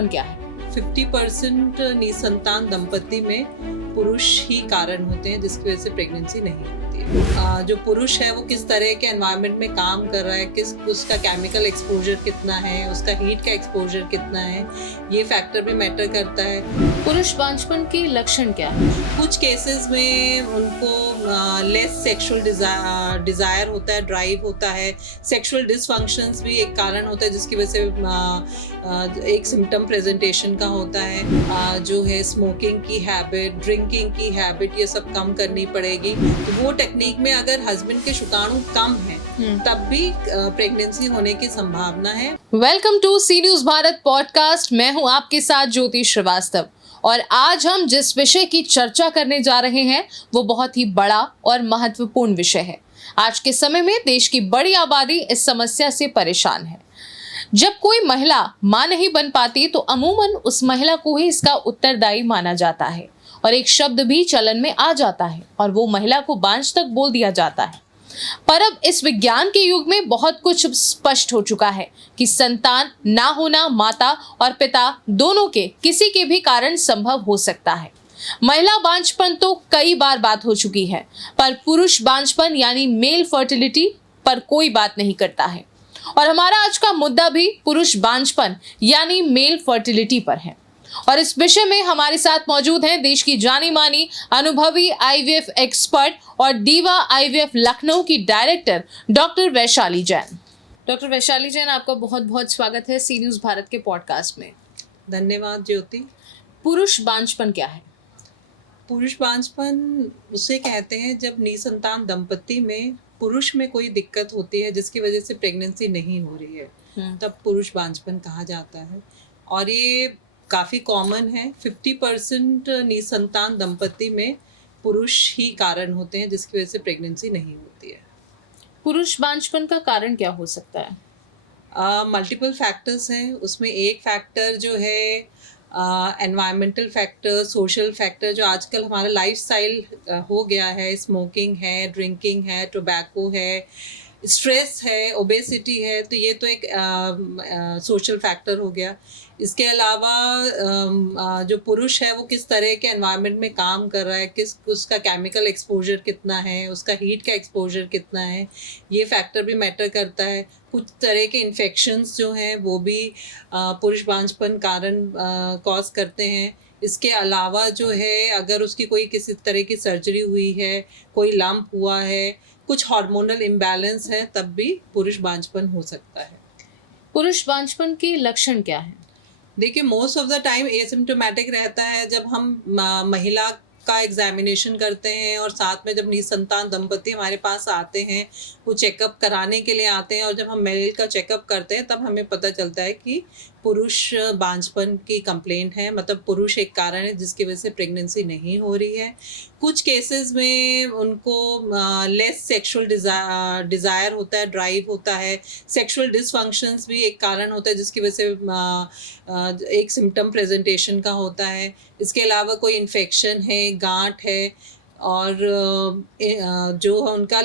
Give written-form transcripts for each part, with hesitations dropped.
बांझपन क्या है? 50% निसंतान दंपति में पुरुष ही कारण होते हैं जिसकी वजह से प्रेगनेंसी नहीं होती है। जो पुरुष है वो किस तरह के एनवायरनमेंट में काम कर रहा है, किस उसका केमिकल एक्सपोजर कितना है, उसका हीट का एक्सपोजर कितना है, ये फैक्टर भी मैटर करता है। पुरुष बांझपन के लक्षण क्या है? कुछ केसेस में उनको लेस सेक्सुअल डिजायर होता है, ड्राइव होता है। सेक्सुअल डिसफंक्शंस भी एक कारण होता है जिसकी वजह से एक सिम्टम प्रेजेंटेशन का होता है। जो है स्मोकिंग की हैबिट, ड्रिंकिंग की हैबिट, ये सब कम करनी पड़ेगी। तो वो टेक्निक में अगर हस्बैंड के शुक्राणु कम है तब भी प्रेगनेंसी होने की संभावना है। Welcome to C news Bharat podcast. मैं हूं आपके साथ ज्योति श्रीवास्तव और आज हम जिस विषय की चर्चा करने जा रहे हैं वो बहुत ही बड़ा और महत्वपूर्ण विषय है। आज के समय में देश की बड़ी आबादी इस समस्या से परेशान है। जब कोई महिला मां नहीं बन पाती तो अमूमन उस महिला को ही इसका उत्तरदायी माना जाता है और एक शब्द भी चलन में आ जाता है और वो महिला को बांझ तक बोल दिया जाता है। पर अब इस विज्ञान के युग में बहुत कुछ स्पष्ट हो चुका है कि संतान ना होना माता और पिता दोनों के किसी के भी कारण संभव हो सकता है। महिला बांझपन तो कई बार बात हो चुकी है, पर पुरुष बांझपन यानी मेल फर्टिलिटी पर कोई बात नहीं करता है। और हमारा आज का मुद्दा भी पुरुष बांझपन यानी मेल फर्टिलिटी पर है। और इस विषय में हमारे साथ मौजूद हैं देश की जानी मानी अनुभवी आईवीएफ एक्सपर्ट और दीवा आईवीएफ लखनऊ की director doctor Vaishali Jain. Doctor Vaishali Jain, आपका बहुत बहुत स्वागत है सी न्यूज भारत के पॉडकास्ट में। धन्यवाद ज्योति। पुरुष बांझपन क्या है? पुरुष बांझपन उसे कहते हैं जब निसंतान दंपति में पुरुष में कोई दिक्कत होती है जिसकी वजह से प्रेगनेंसी नहीं हो रही है, तब पुरुष बांझपन कहा जाता है। और ये काफ़ी कॉमन है। 50% निसंतान दंपति में पुरुष ही कारण होते हैं जिसकी वजह से प्रेगनेंसी नहीं होती है। पुरुष बांझपन का कारण क्या हो सकता है? मल्टीपल फैक्टर्स हैं। उसमें एक फैक्टर जो है एनवायरमेंटल फैक्टर, सोशल फैक्टर, जो आजकल हमारा लाइफस्टाइल हो गया है। स्मोकिंग है, ड्रिंकिंग है, टोबैको है, स्ट्रेस है, ओबेसिटी है, तो ये तो एक सोशल फैक्टर हो गया। इसके अलावा जो पुरुष है वो किस तरह के एनवायरनमेंट में काम कर रहा है, किस उसका केमिकल एक्सपोजर कितना है, उसका हीट का एक्सपोजर कितना है, ये फैक्टर भी मैटर करता है। कुछ तरह के इन्फेक्शंस जो हैं वो भी पुरुष बांझपन कारण कॉज करते हैं। इसके अलावा जो है अगर उसकी कोई किसी तरह की सर्जरी हुई है, कोई लंप हुआ है, कुछ हार्मोनल इम्बैलेंस है, तब भी पुरुष बांझपन हो सकता है। पुरुष बांझपन के लक्षण क्या है? देखिए, most of the time asymptomatic रहता है। जब हम महिला का एग्जामिनेशन करते हैं और साथ में जब निसंतान दंपति हमारे पास आते हैं, वो चेकअप कराने के लिए आते हैं, और जब हम मेल का चेकअप करते हैं तब हमें पता चलता है कि पुरुष बांझपन की कंप्लेंट है, मतलब पुरुष एक कारण है जिसकी वजह से प्रेगनेंसी नहीं हो रही है। कुछ केसेस में उनको लेस सेक्सुअल डिज़ायर होता है, ड्राइव होता है। सेक्सुअल डिसफंक्शंस भी एक कारण होता है जिसकी वजह से एक सिम्टम प्रेजेंटेशन का होता है। इसके अलावा कोई इन्फेक्शन है, गांठ है, और जो है उनका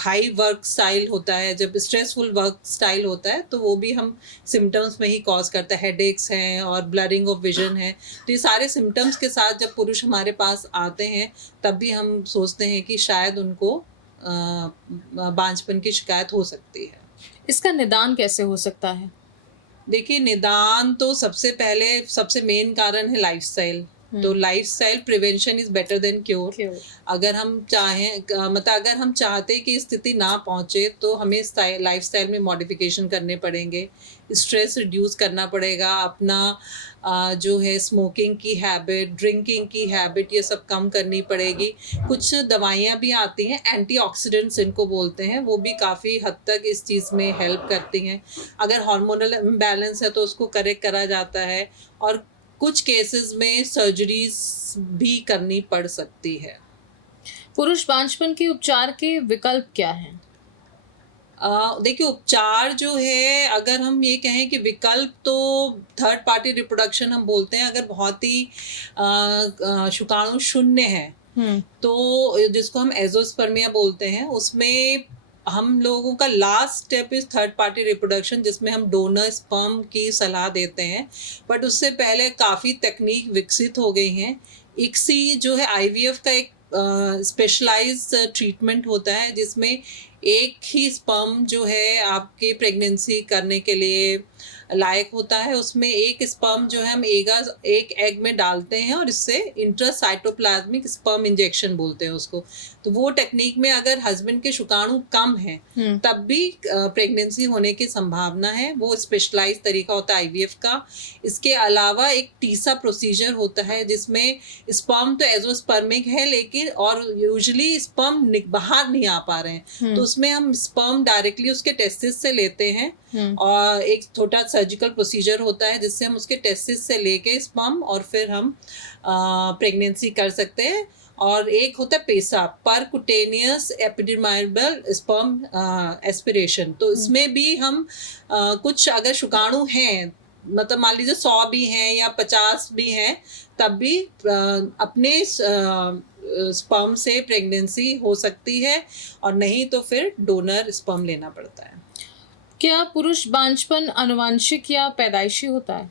हाई वर्क स्टाइल होता है, जब स्ट्रेसफुल वर्क स्टाइल होता है तो वो भी हम सिम्टम्स में ही कॉज करता है। हेडेक्स हैं और ब्लरिंग ऑफ विजन है। तो ये सारे सिम्टम्स के साथ जब पुरुष हमारे पास आते हैं तब भी हम सोचते हैं कि शायद उनको बांझपन की शिकायत हो सकती है। इसका निदान कैसे हो सकता है? देखिए, निदान तो सबसे पहले सबसे मेन कारण है लाइफस्टाइल। तो lifestyle prevention is better than cure. अगर हम चाहें, मतलब अगर हम चाहते कि स्थिति ना पहुंचे तो हमें लाइफस्टाइल में मॉडिफिकेशन करने पड़ेंगे। स्ट्रेस रिड्यूस करना पड़ेगा, अपना जो है स्मोकिंग की हैबिट, ड्रिंकिंग की हैबिट, ये सब कम करनी पड़ेगी। कुछ दवाइयाँ भी आती हैं, एंटीऑक्सीडेंट्स इनको बोलते हैं, वो भी काफ़ी हद तक इस चीज़ में हेल्प करती हैं। अगर हार्मोनल इम्बैलेंस है तो उसको करेक्ट करा जाता है, और कुछ केसेस में सर्जरीज भी करनी पड़ सकती है। पुरुष बांझपन के उपचार के विकल्प क्या हैं? देखिए, उपचार जो है, अगर हम ये कहें कि विकल्प, तो थर्ड पार्टी रिप्रोडक्शन हम बोलते हैं। अगर बहुत ही शुक्राणु शून्य है तो जिसको हम एजोस्पर्मिया बोलते हैं, उसमें हम लोगों का last step is third party reproduction, जिसमें हम डोनर स्पर्म की सलाह देते हैं। बट उससे पहले काफ़ी तकनीक विकसित हो गई हैं। इक्सी जो है आईवीएफ का एक स्पेशलाइज्ड ट्रीटमेंट होता है, जिसमें एक ही स्पर्म जो है आपके प्रेगनेंसी करने के लिए लायक होता है। उसमें एक स्पर्म जो है हम एक एग में डालते हैं और इससे इंट्रासाइटोप्लाज्मिक स्पर्म इंजेक्शन बोलते हैं उसको। तो वो टेक्निक में अगर हस्बैंड के शुक्राणु कम हैं तब भी प्रेगनेंसी होने की संभावना है। वो स्पेशलाइज तरीका होता है आईवीएफ का। इसके अलावा एक टीसा प्रोसीजर होता है, जिसमें स्पर्म तो एजोस्पर्मिक है लेकिन और यूजुअली स्पर्म बाहर नहीं आ पा रहे हैं, तो उसमें हम स्पर्म डायरेक्टली उसके टेस्टिस से लेते हैं और एक छोटा सर्जिकल प्रोसीजर होता है जिससे हम उसके टेस्टिस से लेके स्पर्म और फिर हम प्रेगनेंसी कर सकते हैं। और एक होता है पेसा, परकुटेनियस एपिडिमाइबल स्पर्म एस्पिरेशन। तो इसमें भी हम कुछ अगर शुक्राणु हैं, मतलब मान लीजिए 100 भी हैं या 50 भी हैं, तब भी अपने स्पर्म से प्रेगनेंसी हो सकती है, और नहीं तो फिर डोनर स्पर्म लेना पड़ता है। क्या पुरुष बांझपन आनुवंशिक या पैदाइशी होता है?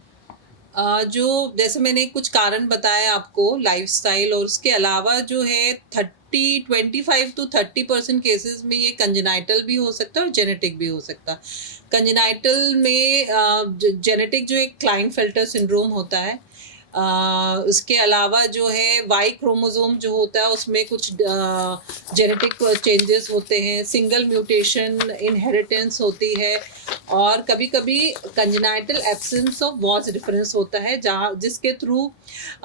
जो जैसे मैंने कुछ कारण बताए आपको, लाइफस्टाइल, और उसके अलावा जो है 25 to 30% केसेस में ये कंजेनाइटल भी हो सकता है और जेनेटिक भी हो सकता है। कंजेनाइटल में जेनेटिक जो एक क्लाइनफेल्टर सिंड्रोम होता है, इसके अलावा जो है वाई क्रोमोसोम जो होता है उसमें कुछ जेनेटिक चेंजेस होते हैं, सिंगल म्यूटेशन इनहेरिटेंस होती है, और कभी कभी congenital absence of was difference होता है जहाँ जिसके थ्रू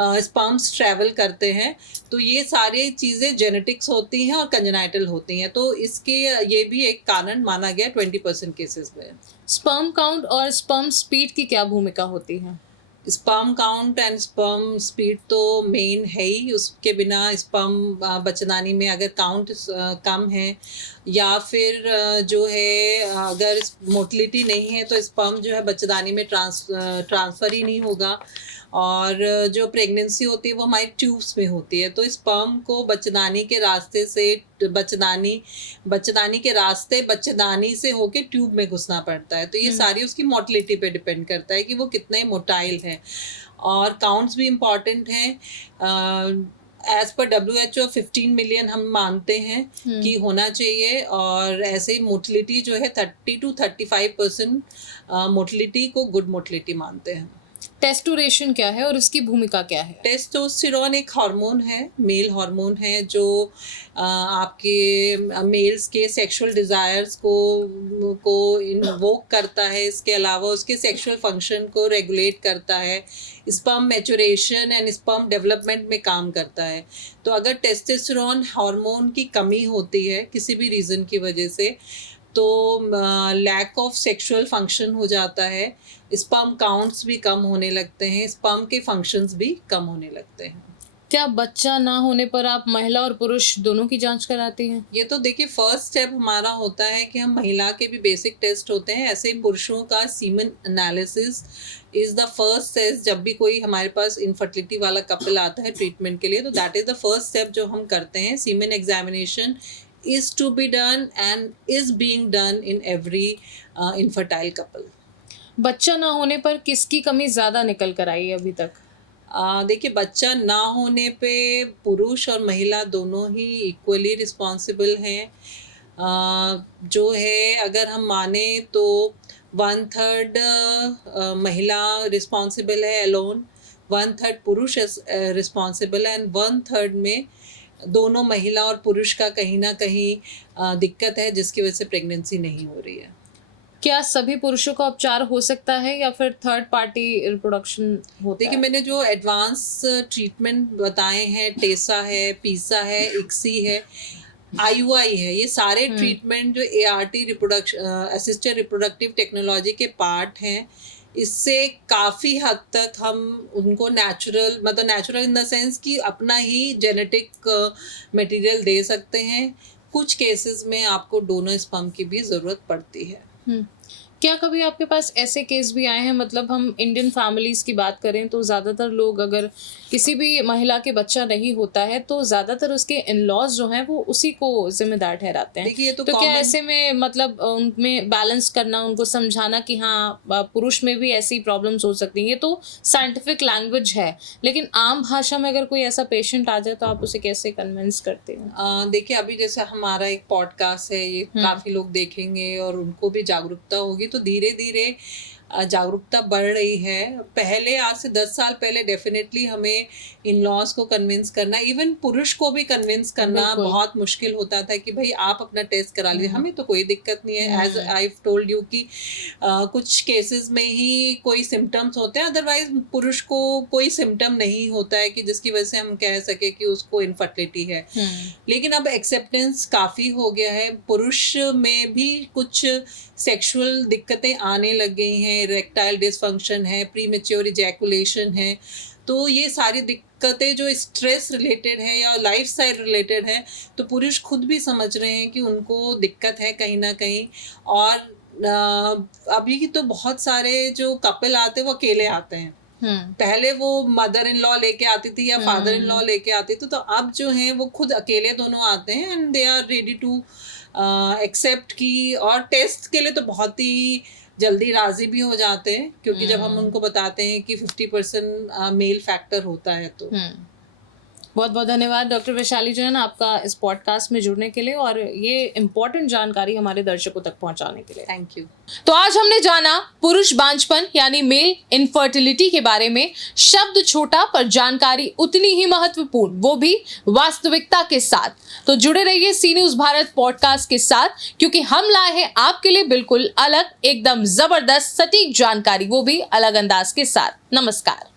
स्पर्म्स ट्रैवल करते हैं। तो ये सारी चीज़ें जेनेटिक्स होती हैं और कंजेनाइटल होती हैं, तो इसके ये भी एक कारण माना गया 20% केसेस में। स्पर्म काउंट और स्पर्म स्पीड की क्या भूमिका होती है? Sperm count and sperm speed तो मेन है ही, उसके बिना स्पर्म बच्चेदानी में अगर काउंट कम है या फिर जो है अगर मोटिलिटी नहीं है तो स्पर्म जो है बच्चेदानी में ट्रांसफ़र ही नहीं होगा। और जो प्रेगनेंसी होती है वो हमारी ट्यूब्स में होती है, तो स्पर्म को बच्चेदानी के रास्ते से बच्चेदानी के रास्ते बच्चेदानी से होके ट्यूब में घुसना पड़ता है। तो ये सारी उसकी मोटिलिटी पे डिपेंड करता है कि वो कितने मोटाइल हैं। और काउंट्स भी इम्पॉर्टेंट हैं। एज पर WHO 15 मिलियन हम मानते हैं कि होना चाहिए, और ऐसे ही मोटिलिटी जो है 30 to 35% मोटिलिटी को गुड मोटिलिटी मानते हैं। टेस्टोरेशन क्या है और उसकी भूमिका क्या है? टेस्टोस्टेरोन एक हार्मोन है, मेल हार्मोन है, जो आपके मेल्स के सेक्सुअल डिज़ायर्स को इन्वोक करता है। इसके अलावा उसके सेक्सुअल फंक्शन को रेगुलेट करता है, sperm maturation and sperm development में काम करता है। तो अगर टेस्टोस्टेरोन हार्मोन की कमी होती है किसी भी रीज़न की वजह से, तो लैक ऑफ सेक्सुअल फंक्शन हो जाता है, स्पर्म काउंट्स भी कम होने लगते हैं, स्पर्म के फंक्शंस भी कम होने लगते हैं। क्या बच्चा ना होने पर आप महिला और पुरुष दोनों की जांच कराती हैं? ये तो देखिए फर्स्ट स्टेप हमारा होता है कि हम महिला के भी बेसिक टेस्ट होते हैं, ऐसे पुरुषों का semen analysis is the first test. जब भी कोई हमारे पास इनफर्टिलिटी वाला कपल आता है ट्रीटमेंट के लिए, तो that is the first step जो हम करते हैं। Semen examination is to be done and is being done in every infertile couple. बच्चा ना होने पर किसकी कमी ज़्यादा निकल कर आई है अभी तक? देखिए बच्चा ना होने पे पुरुष और महिला दोनों ही इक्वली रिस्पॉन्सिबल हैं। जो है अगर हम माने तो 1/3 महिला रिस्पॉन्सिबल है अलोन, 1/3 पुरुष रिस्पॉन्सिबल है, एंड 1/3 में दोनों महिला और पुरुष का कहीं ना कहीं दिक्कत है जिसकी वजह से प्रेगनेंसी नहीं हो रही है। क्या सभी पुरुषों का उपचार हो सकता है या फिर थर्ड पार्टी रिप्रोडक्शन होता देखिए है? मैंने जो एडवांस ट्रीटमेंट बताए हैं, टेसा है, पीसा है, इक्सी है, IUI है, ये सारे ट्रीटमेंट जो ART असिस्टेड रिप्रोडक्टिव टेक्नोलॉजी के पार्ट हैं, इससे काफ़ी हद तक हम उनको नेचुरल, मतलब नेचुरल इन द सेंस कि अपना ही जेनेटिक मटेरियल दे सकते हैं। कुछ केसेस में आपको डोनर स्पर्म की भी ज़रूरत पड़ती है। क्या कभी आपके पास ऐसे केस भी आए हैं, मतलब हम इंडियन फैमिलीज की बात करें तो ज़्यादातर लोग, अगर किसी भी महिला के बच्चा नहीं होता है तो ज़्यादातर उसके इन लॉज जो हैं वो उसी को जिम्मेदार ठहराते हैं। देखिए, ये तो क्या common- ऐसे में मतलब उनमें बैलेंस करना, उनको समझाना कि हाँ पुरुष में भी ऐसी प्रॉब्लम्स हो सकती हैं, ये तो साइंटिफिक लैंग्वेज है, लेकिन आम भाषा में अगर कोई ऐसा पेशेंट आ जाए तो आप उसे कैसे कन्विंस करते हैं? देखिए, अभी जैसे हमारा एक पॉडकास्ट है, ये काफी लोग देखेंगे और उनको भी जागरूकता होगी, तो धीरे धीरे जागरूकता बढ़ रही है। पहले, आज से 10 साल पहले डेफिनेटली हमें इन लॉज को कन्विंस करना, इवन पुरुष को भी कन्विंस करना बहुत मुश्किल होता था कि भाई आप अपना टेस्ट करा लीजिए, हमें तो कोई दिक्कत नहीं है। एज आई टोल्ड यू कि कुछ केसेस में ही कोई सिम्टम्स होते हैं, अदरवाइज पुरुष को कोई सिम्टम नहीं होता है कि जिसकी वजह से हम कह सके कि उसको इनफर्टिलिटी है। लेकिन अब एक्सेप्टेंस काफ़ी हो गया है, पुरुष में भी कुछ सेक्सुअल दिक्कतें आने लग गई हैं, इरेक्टाइल डिसफंक्शन है, प्रीमेच्योर इजैकुलेशन है। तो ये सारी दिक्कतें जो स्ट्रेस रिलेटेड है या लाइफ स्टाइल रिलेटेड है, तो पुरुष खुद भी समझ रहे हैं कि उनको दिक्कत है कहीं ना कहीं। और अभी तो बहुत सारे जो कपल आते हैं वो अकेले आते हैं। पहले वो मदर इन लॉ लेके आती थी या फादर इन लॉ लेके आती थी, तो अब जो है वो खुद अकेले दोनों आते हैं and they are ready to accept की, और टेस्ट के लिए तो बहुत ही जल्दी राजी भी हो जाते हैं, क्योंकि जब हम उनको बताते हैं कि 50% मेल फैक्टर होता है। तो बहुत बहुत धन्यवाद डॉक्टर वैशाली जैन आपका इस पॉडकास्ट में जुड़ने के लिए और ये इम्पोर्टेंट जानकारी हमारे दर्शकों तक पहुंचाने के लिए। Thank you. तो आज हमने जाना पुरुष बांझपन यानी मेल इनफर्टिलिटी के बारे में। शब्द छोटा पर जानकारी उतनी ही महत्वपूर्ण, वो भी वास्तविकता के साथ। तो जुड़े रहिए सी न्यूज़ भारत पॉडकास्ट के साथ, क्योंकि हम लाए हैं आपके लिए बिल्कुल अलग, एकदम जबरदस्त सटीक जानकारी, वो भी अलग अंदाज के साथ। नमस्कार।